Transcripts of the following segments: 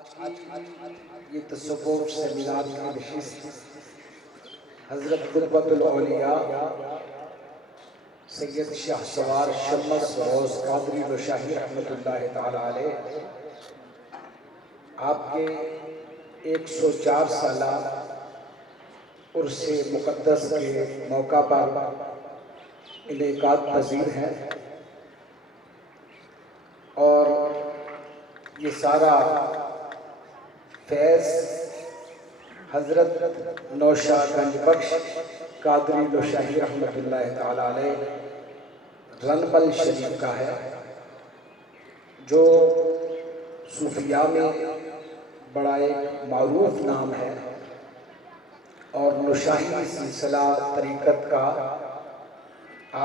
آج کی یہ تصوف سیمینار کی نشست حضرت قطبۃ الاولیاء سید شاہ سوار شمس روز قادری نوشاہی رحمۃ اللہ تعالی علیہ آپ کے 104 سالہ عرس مقدس کے موقع پر انعقاد پذیر ہے، اور یہ سارا فیض حضرت نوشا گنج بخش قادری نوشاہی رحمۃ اللہ تعالی علیہ رنمل شریف کا ہے، جو صوفیاء میں بڑا ایک معروف نام ہے، اور نوشاہی سلسلہ طریقت کا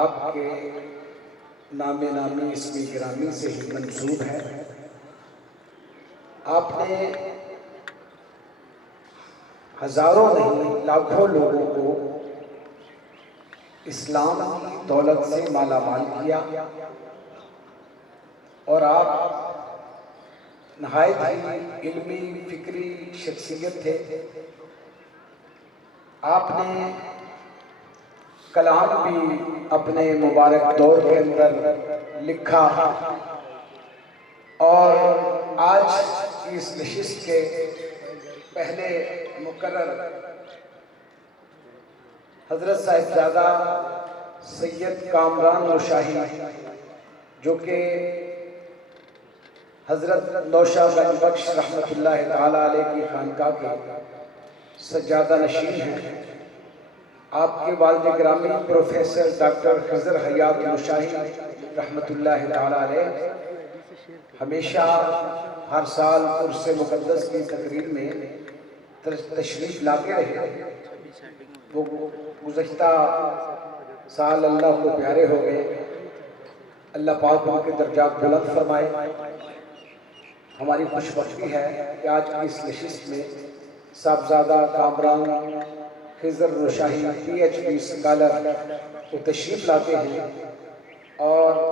آپ کے نام نامی اسم گرامی سے ہی منسوب ہے۔ آپ نے ہزاروں نہیں لاکھوں لوگوں کو اسلام کی دولت سے مالا مال کیا، اور آپ نہایت ہی علمی فکری شخصیت تھے۔ آپ نے کلام بھی اپنے مبارک دور کے اندر لکھا، اور آج کی اس نشست کے پہلے مقرر حضرت صاحبزادہ سید کامران نوشاہی، جو کہ حضرت نوشا گنج بخش رحمۃ اللہ تعالی علیہ کی خانقاہ کے سجادہ نشین ہیں۔ آپ کے والد گرامی پروفیسر ڈاکٹر خضر حیات نوشاہی رحمۃ اللہ تعالی علیہ ہمیشہ ہر سال عرس مقدس کی تقریب میں تشریف لاتے رہے۔ وہ گزشتہ سال اللہ کو پیارے ہو گئے، اللہ پاک ان کے درجات بلند فرمائے۔ ہماری خوش بختی ہے کہ آج کی اس نشست میں صاحبزادہ کامران خضر نوشاہی PhD اسکالر کو تشریف لاتے ہیں، اور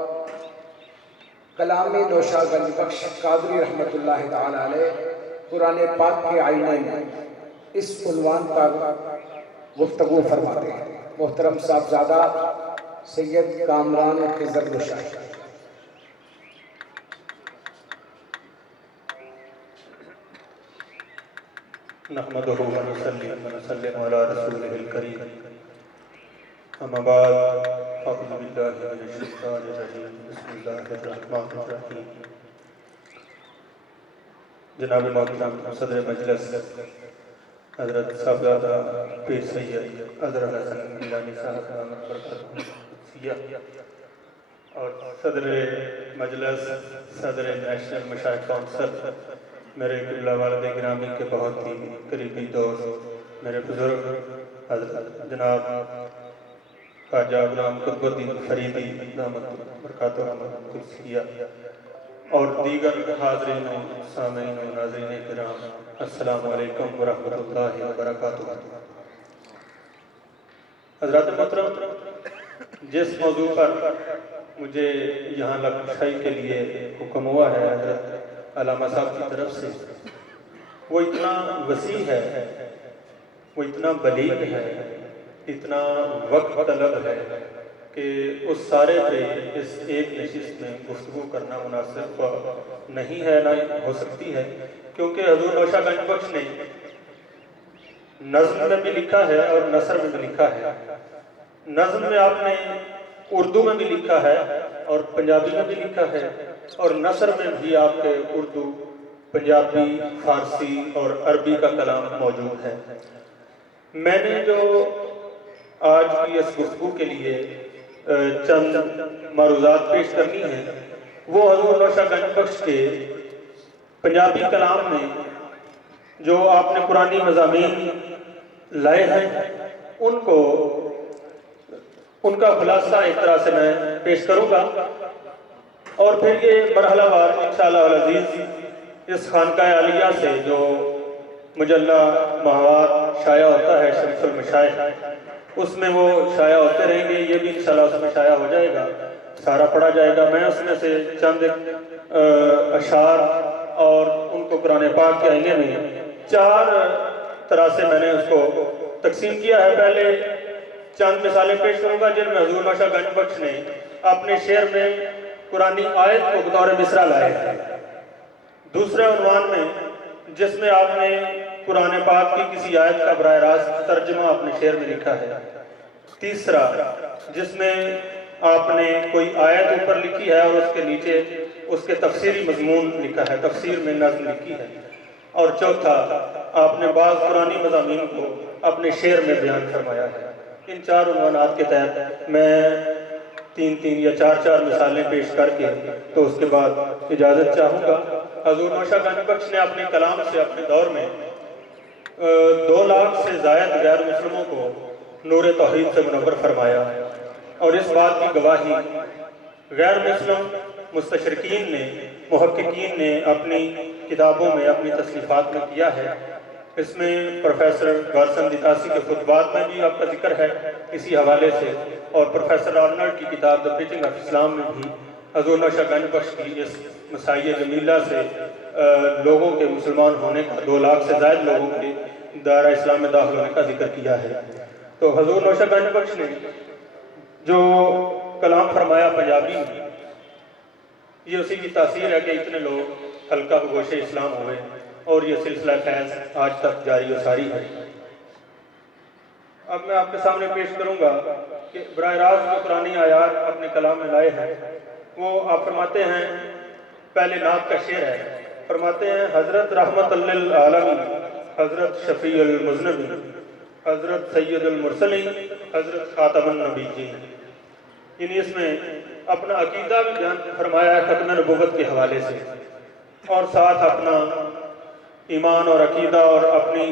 کلام نوشا گنج بخش قادری رحمۃ اللہ تعالی علیہ قرآن پاک کے آئینے میں اس عنوان پر گفتگو فرماتے ہیں۔ محترم صاحبزادہ سید کامران خضر نوشاہی۔ نحمدہ ونسلم علی رسولہ الکریم، اما بعد، اعوذ باللہ من الشیطان الرجیم، بسم اللہ الرحمن الرحیم۔ جناب محترم صدر مجلس حضرت صاحبزادہ پیر سید اظہر حسن گیلانی صاحب دامت برکاتہ القدسیہ، اور صدر مجلس صدر نیشنل مشائخ کونسل، میرے قبلہ والد گرامی کے بہت ہی قریبی دوست، میرے بزرگ حضرت جناب خواجہ غلام قطب الدین فریدی دامت برکاتہ القدسیہ، اور دیگر حاضرین و سامعین و ناظرین کرام، السلام علیکم ورحمۃ اللہ وبرکاتہ۔ حضرات محترم، جس موضوع پر مجھے یہاں لقشائی کے لیے حکم ہوا ہے حضرت علامہ صاحب کی طرف سے، وہ اتنا وسیع ہے، وہ اتنا بلیغ ہے، اتنا وقت طلب ہے کہ اس سارے پہ اس ایک نشست میں گفتگو کرنا مناسب نہیں ہے، نہ ہو سکتی ہے، کیونکہ حضور نوشا گنج بخش نے نظم میں بھی لکھا ہے اور نثر میں بھی لکھا ہے۔ نظم میں آپ نے اردو میں بھی لکھا ہے اور پنجابی میں بھی لکھا ہے، اور نثر میں بھی آپ کے اردو، پنجابی، فارسی اور عربی کا کلام موجود ہے۔ میں نے جو آج کی اس گفتگو کے لیے چند معروضات پیش کرنی ہیں، وہ حضور نوشا گنج بخش کے پنجابی کلام میں جو آپ نے قرآنی مضامین لائے ہیں، ان کا خلاصہ ایک طرح سے میں پیش کروں گا، اور پھر یہ مرحلہ وار انشاءاللہ العزیز اس خانقاہ عالیہ سے جو مجلہ ماہوار شائع ہوتا ہے شمس المشائخ، اس میں وہ شائع ہوتے رہیں گے، یہ بھی انشاءاللہ اس میں شائع ہو جائے گا، سارا پڑھا جائے گا۔ میں اس میں سے چند اشعار اور ان کو قرآن پاک کے آئینے میں 4 طرح سے میں نے اس کو تقسیم کیا ہے۔ پہلے چند مثالیں پیش کروں گا جن میں حضور نوشہ گنج بخش نے اپنے شعر میں قرآنی آیت کو بطور مصرع لائے ہیں۔ دوسرے عنوان میں جس میں آپ نے قرآن پاک کی کسی آیت کا براہ راست ترجمہ اپنے شعر میں لکھا ہے۔ تیسرا جس میں آپ نے کوئی آیت اوپر لکھی ہے اور اس کے نیچے اس کے تفسیری مضمون لکھا ہے، تفسیر میں نظم لکھی ہے۔ اور چوتھا آپ نے بعض قرآنی مضامین کو اپنے شعر میں بیان فرمایا ہے۔ ان 4 عنوانات کے تحت میں 3 یا 4 مثالیں پیش کر کے تو اس کے بعد اجازت چاہوں گا۔ حضور نوشہ گنج بخش نے اپنے کلام سے اپنے دور میں 2 لاکھ سے زائد غیر مسلموں کو نور توحید سے منور فرمایا، اور اس بات کی گواہی غیر مسلم مستشرقین نے، محققین نے اپنی کتابوں میں، اپنی تصنیفات میں کیا ہے۔ اس میں پروفیسر گارسن دیتاسی کے خطبات میں بھی آپ کا ذکر ہے اسی حوالے سے، اور پروفیسر آرنلڈ کی کتاب دا پریچنگ آف اسلام میں بھی حضور نوشہ گنج بخش کی اس مسائیہ جمیلہ سے لوگوں کے مسلمان ہونے کا، 2 لاکھ سے زائد لوگوں کے دائرہ اسلام میں داخل ہونے کا ذکر کیا ہے۔ تو حضور نوشہ گنج بخش نے جو کلام فرمایا پنجابی میں، یہ اسی کی تاثیر ہے کہ اتنے لوگ حلقہ بگوش اسلام ہوئے، اور یہ سلسلہ فیض آج تک جاری و ساری ہے۔ اب میں آپ کے سامنے پیش کروں گا کہ براہ راست جو قرآنی آیات اپنے کلام میں لائے ہیں، وہ آپ فرماتے ہیں، پہلے نعت کا شعر ہے، فرماتے ہیں: حضرت رحمت للعالمین، حضرت شفیع المذنبین، حضرت سید المرسلین، حضرت خاتم النبیین۔ یعنی اس میں اپنا عقیدہ بھی بیان فرمایا ہے ختم نبوت کے حوالے سے، اور ساتھ اپنا ایمان اور عقیدہ اور اپنی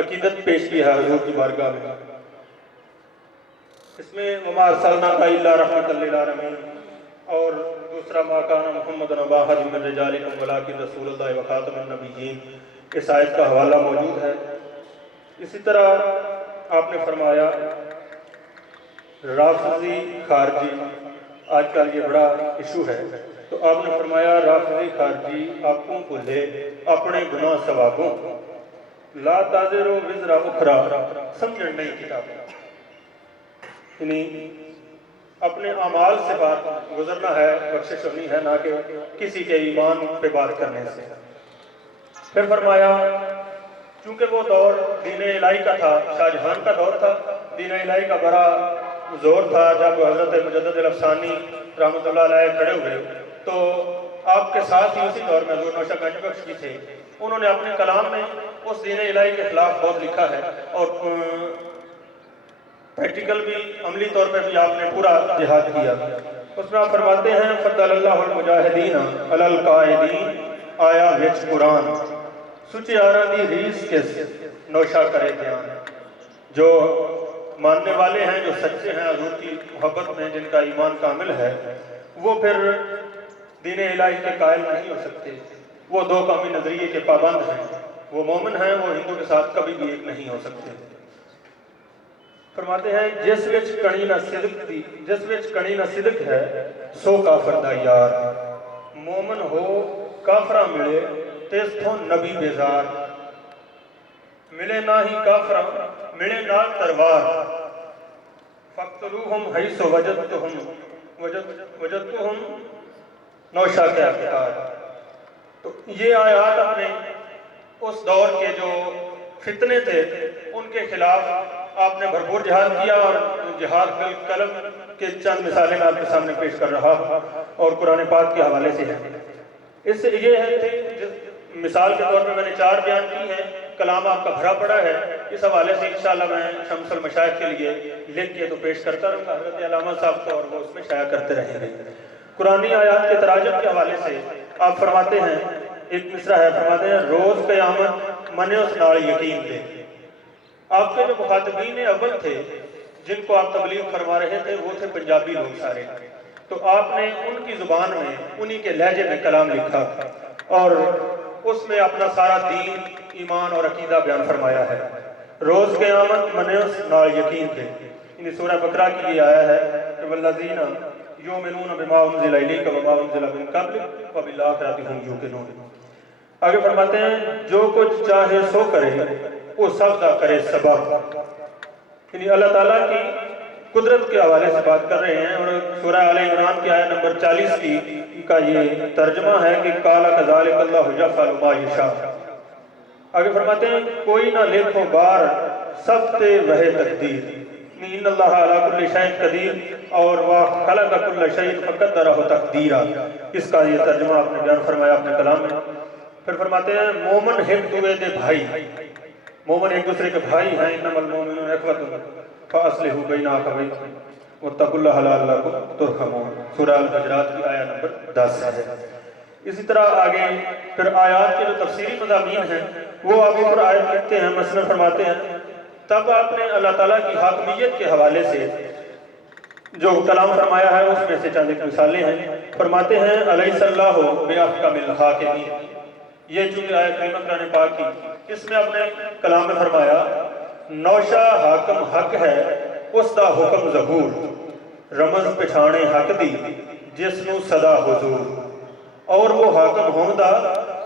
عقیدت پیش کی ہے حضور کی بارگاہ میں۔ اس میں وما ارسلناک الا رحمۃ للعالمین، اور دوسرا ما کان محمد ابا احد من رجالکم ولکن رسول اللہ وخاتم النبیین، اس آیت کا حوالہ موجود ہے۔ اسی طرح آپ نے فرمایا رافضی خارجی، آج کل یہ بڑا ایشو ہے، تو آپ نے فرمایا رافضی خارجی آپوں کو لے اپنے گناہ ثوابوں، لا تازر و وزر اخرى، سمجھن نہیں کتاب، یعنی اپنے اعمال سے بات گزرنا ہے، بخشش ہونی ہے، نہ کہ کسی کے ایمان پہ بات کرنے سے۔ پھر فرمایا چونکہ وہ دور دین الہی کا تھا، شاہ جہان کا دور تھا، دین الہی کا بڑا زور تھا، جب حضرت مجدد الافسانی رحمۃ اللہ علیہ کھڑے ہوئے تو آپ کے ساتھ ہی اسی دور میں حضور نوشہ گنج بخش کی تھے، انہوں نے اپنے کلام میں اس دین الہی کے خلاف بہت لکھا ہے، اور پریکٹیکل بھی، عملی طور پہ بھی آپ نے پورا جہاد کیا۔ اس میں آپ فرماتے ہیں فضل اللہ المجاہدین علی القائدین، آیا وچ قرآن سچی آرہ دی ریس کے نوشہ کرے بیان۔ جو ماننے والے ہیں، جو سچے ہیں حضور کی محبت میں، جن کا ایمان کامل ہے، وہ پھر دین الہی کے قائل نہیں ہو سکتے، وہ 2 قومی نظریے کے پابند ہیں، وہ مومن ہیں، وہ ہندو کے ساتھ کبھی بھی ایک نہیں ہو سکتے۔ فرماتے ہیں جس وچ کڑی نہ صدق دی، جس وچ کڑی نہ صدق ہے سو کافر دا یار، مومن ہو کافرہ ملے تیس تھوں نبی بیزار، ملے نہ ہی کافرہ ملے نہ تروار، فَقْتُلُوهُمْ حَيْثُ وَجَدْتُهُمْ نوشہ کے اختیار۔ تو یہ آیات اپنے اس دور کے جو فتنے تھے ان کے خلاف آپ نے بھرپور جہاد کیا، اور جہاد بالقلم کے چند مثالیں میں آپ کے سامنے پیش کر رہا ہوں، اور قرآن پاک کے حوالے سے ہے۔ اس سے یہ ہے مثال کے طور پہ میں نے 4 بیان کی ہیں، کلام آپ کا بھرا پڑا ہے، اس حوالے سے انشاءاللہ میں شمس المشائخ کے لیے لکھ کے تو پیش کرتا رہوں گا حضرت علامہ صاحب کو، اور وہ اس میں شائع کرتے رہیں گے۔ قرآنی آیات کے تراجم کے حوالے سے آپ فرماتے ہیں، ایک مصرع ہے، فرماتے ہیں روز قیامت منے اس نال یقین دے۔ آپ کے جو مخاطبین اول تھے جن کو آپ تبلیغ فرما رہے تھے وہ تھے پنجابی لوگ سارے، تو آپ نے ان کی زبان میں انہی کے لہجے میں کلام لکھا، اور اس میں اپنا سارا دین، ایمان اور عقیدہ بیان فرمایا ہے۔ روز قیامت منیس نال یقین دے، یعنی سورہ بقرہ کی یہ آیا ہے کہ والذین یؤمنون بما انزل الیک وما انزل من قبلک وبالآخرۃ ھم یوقنون۔ آگے فرماتے ہیں جو کچھ چاہے سو کرے وہ سب کا کرے سبب، یعنی اللہ تعالیٰ کی قدرت کے حوالے سے بات کر رہے ہیں، اور سورہ آل عمران کی آیت نمبر 40 کا یہ ترجمہ ہے کہ قَالَ كَذَلِكَ اللَّهُ يَفْعَلُ مَا يَشَاءُ۔ آگے فرماتے ہیں کوئی نہ لکھو بار سب تے وہ تقدیر، ان اللہ علی کل شیء قدیر، اور وَخَلَقَ كُلَّ شَيْءٍ فَقَدَّرَهُ تَقْدِيرًا، اس کا یہ ترجمہ آپ نے بیان فرمایا اپنے کلام میں۔ پھر فرماتے ہیں مومن ایک دوسرے کے بھائی، مومن ایک دوسرے کے بھائی ہیں، انما المؤمنون اخوة فاصلحوا بین اخویکم واتقوا اللہ لعلکم ترحمون، سورہ الحجرات کی آیت نمبر 10 ہے۔ اسی طرح آگے پھر آیات کے جو تفسیری مضامین ہیں وہ آپ اوپر آیت لکھتے ہیں، مثلا فرماتے ہیں تب آپ نے اللہ تعالیٰ کی حاکمیت کے حوالے سے جو کلام فرمایا ہے اس میں سے چند ایک مثالیں ہیں۔ فرماتے ہیں الیس اللہ بأحکم الحاکمین، یہ چونکہ آیت کریمہ قرآن پاک کی، اس میں اپنے کلام میں فرمایا نوشا حاکم حق ہے اس دا حکم ظہور، رمز پچھانے حق دی جس نو صدا حضور، اور وہ حاکم ہوندہ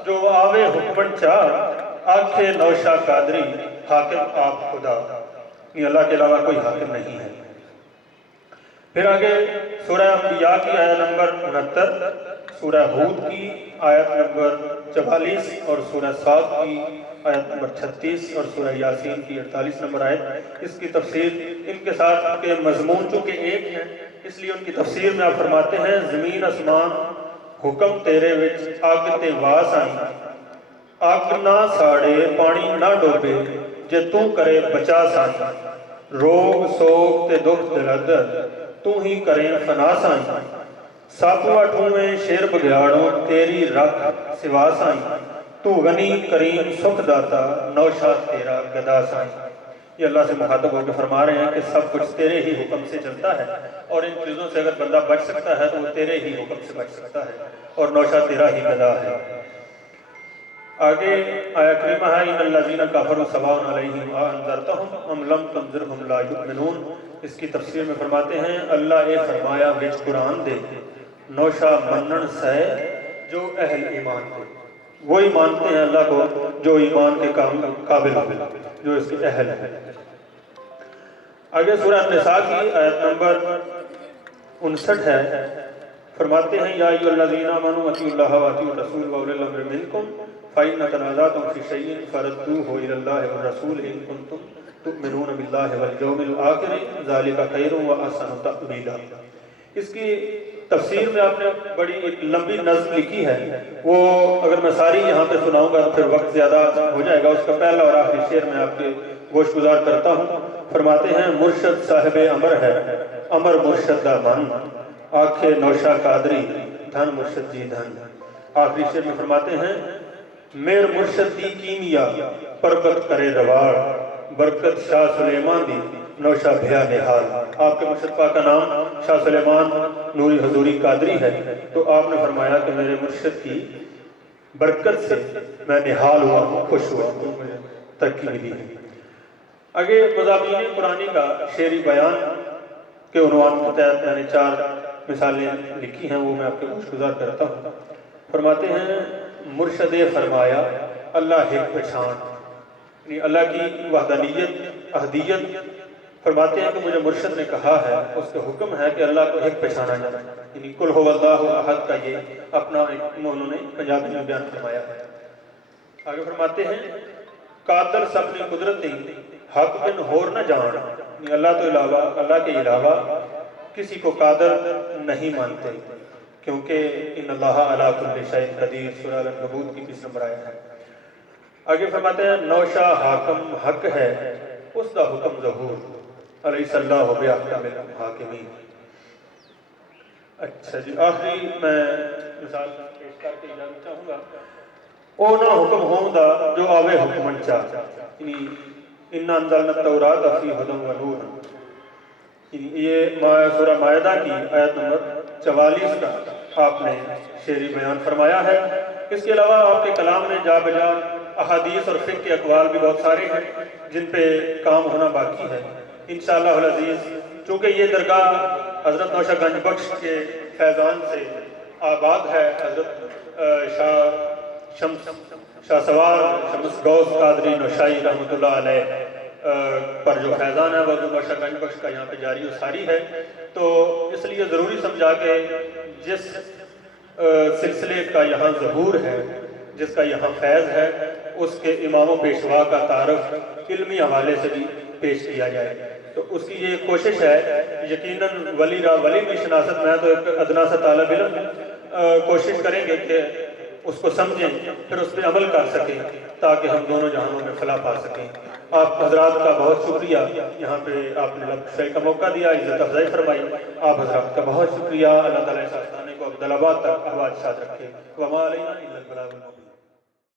جو آوے حکمن چاہ آنکھے نوشا قادری حاکم آپ خدا، یہ اللہ کے علاوہ کوئی حاکم نہیں ہے۔ پھر آگے سورہ انبیاء کی آیت نمبر 69، سورہ ہود کی آیت نمبر 44 اور سورہ صاد کی آیت نمبر 36 اور سورہ یاسین کی 48 نمبر آیت، اس کی تفسیر ان کے ساتھ کے مضمون چونکہ ایک ہیں اس لیے ان کی تفسیر میں آپ فرماتے ہیں زمین اسمان حکم تیرے وچ اگ تے واس آئی، اگ نہ ساڑے پانی نہ ڈوبے جے تو کرے بچا سائی، روگ سوگ تے دکھ دردر تو ہی کریں فنا سائیں، ساپوا ٹھویں شیر بگیاڑوں تیری رکھ سوا سائیں، تو غنی کریم سکھ داتا نوشا تیرا گدا سائیں۔ یہ اللہ سے مخاطب ہو کے فرما رہے ہیں کہ سب کچھ تیرے ہی حکم سے چلتا ہے، اور ان چیزوں سے اگر بندہ بچ سکتا ہے تو وہ تیرے ہی حکم سے بچ سکتا ہے، اور نوشا تیرا ہی گدا ہے۔ آگے آیا کریمہ ہے ان الذین کفروا سواء علیہم انذرتہم ام لم تنذرہم لا یؤمنون، اس کی تفسیر میں فرماتے ہیں اللہ اے فرمایا وچ قرآن دے نوشا منن سے جو اہل ایمان دے، وہی مانتے ہیں اللہ کو جو ایمان کے قابل ہیں، جو اس کے اہل ہیں۔ آگے سورہ النساء کی آیت نمبر 59 ہے، فرماتے ہیں یا ایھا الذین آمنوا اطیعوا اللہ واطیعوا الرسول واولی الامر منکم فإن تنازعتم فی شیء فردوہ الی اللہ والرسول ان کنتم تؤمنون باللہ والیوم الآخر ذالک خیر واحسن تأویلا۔ اس کی تفسیر میں آپ نے بڑی ایک لمبی نظم لکھی ہے، وہ اگر میں ساری یہاں پہ سناؤں گا تو پھر وقت زیادہ ہو جائے گا، اس کا پہلا اور آخری شعر میں آپ کے گوش گزار کرتا ہوں۔ فرماتے ہیں مرشد صاحب امر ہے امر مرشد دا من، آنکھے نوشا قادری دھن مرشد جی دھن۔ آخری شعر میں فرماتے ہیں میر مرشد دی کیمیا پربت کرے روار، برکت شاہ سلیمان دی نوشا بھیا نحال۔ آپ کے مرشد پاک کا نام شاہ سلیمان نوری حضوری قادری ہے، تو آپ نے فرمایا کہ میرے مرشد کی برکت سے میں نحال ہوا ہوں، خوش ہوا ہوں، مجھے ترقی ملی ہے۔ آگے مضامین قرآنی کا شعری بیان کے عنوان کے تحت میں نے 4 مثالیں لکھی ہیں، وہ میں آپ کے گوش گزار کرتا ہوں۔ فرماتے ہیں مرشد فرمایا اللہ ایک پہچان، یعنی اللہ کی وحدانیت احدیت، فرماتے ہیں کہ مجھے مرشد نے کہا ہے، اس کا حکم ہے کہ اللہ کو ایک پہچانا جائے، یعنی قل هو اللہ احد کا یہ اپنا انہوں نے پنجابی میں بیان فرمایا ہے۔ آگے فرماتے ہیں قادر سب نے قدرتی حق بن ہور نہ جان، یعنی اللہ تو علاوہ اللہ کے علاوہ کسی کو قادر نہیں مانتے، کیونکہ ان اللہ علی کل شیء قدیر، سورہ العنکبوت کی 20 نمبر آیت ہے۔ آگے فرماتے ہیں نوشا حاکم حق ہے اس دا حکم ظہور، الیس اللہ بأحکم الحاکمین۔ اچھا جی، آخری میں مثال پیش کر کے اجازت چاہوں گا۔ او نہ حکم ہوندہ جو آوے حکمن چاہ، یعنی اِنَّا أَنزَلْنَا التَّوْرَاةَ فِيهَا هُدًى وَنُورٌ، یہ سورہ مائدہ کی آیت نمبر 44 کا آپ نے شعری بیان فرمایا ہے۔ اس کے علاوہ آپ کے کلام میں جا بجا احادیث اور فقہ کے اقوال بھی بہت سارے ہیں جن پہ کام ہونا باقی ہے انشاءاللہ العزیز۔ چونکہ یہ درگاہ حضرت نوشا گنج بخش کے فیضان سے آباد ہے، حضرت شاہ شمس شاہ سوار شمس غوث قادری نوشائی رحمۃ اللہ علیہ پر جو فیضان ہے وہ مبشر گنج بخش کا یہاں پہ جاری و ساری ہے، تو اس لیے ضروری سمجھا کہ جس سلسلے کا یہاں ظہور ہے، جس کا یہاں فیض ہے، اس کے امام و پیشوا کا تعارف علمی حوالے سے بھی پیش کیا جائے۔ تو اس کی یہ کوشش ہے، یقیناً ولی کی شناست میں تو ایک ادنا سا طالب علم کوشش کریں گے کہ اس کو سمجھیں، پھر اس پہ عمل کر سکیں، تاکہ ہم دونوں جہانوں میں فلاح پا سکیں۔ آپ حضرات کا بہت شکریہ، یہاں پہ آپ نے لفظ شیخ کا موقع دیا، عزت افزائی فرمائی، آپ حضرات کا بہت شکریہ۔ اللہ تعالیٰ اس آستانے کو عبدالآباد تک آباد شاد رکھے۔ وما علینا الا البلاغ المبین۔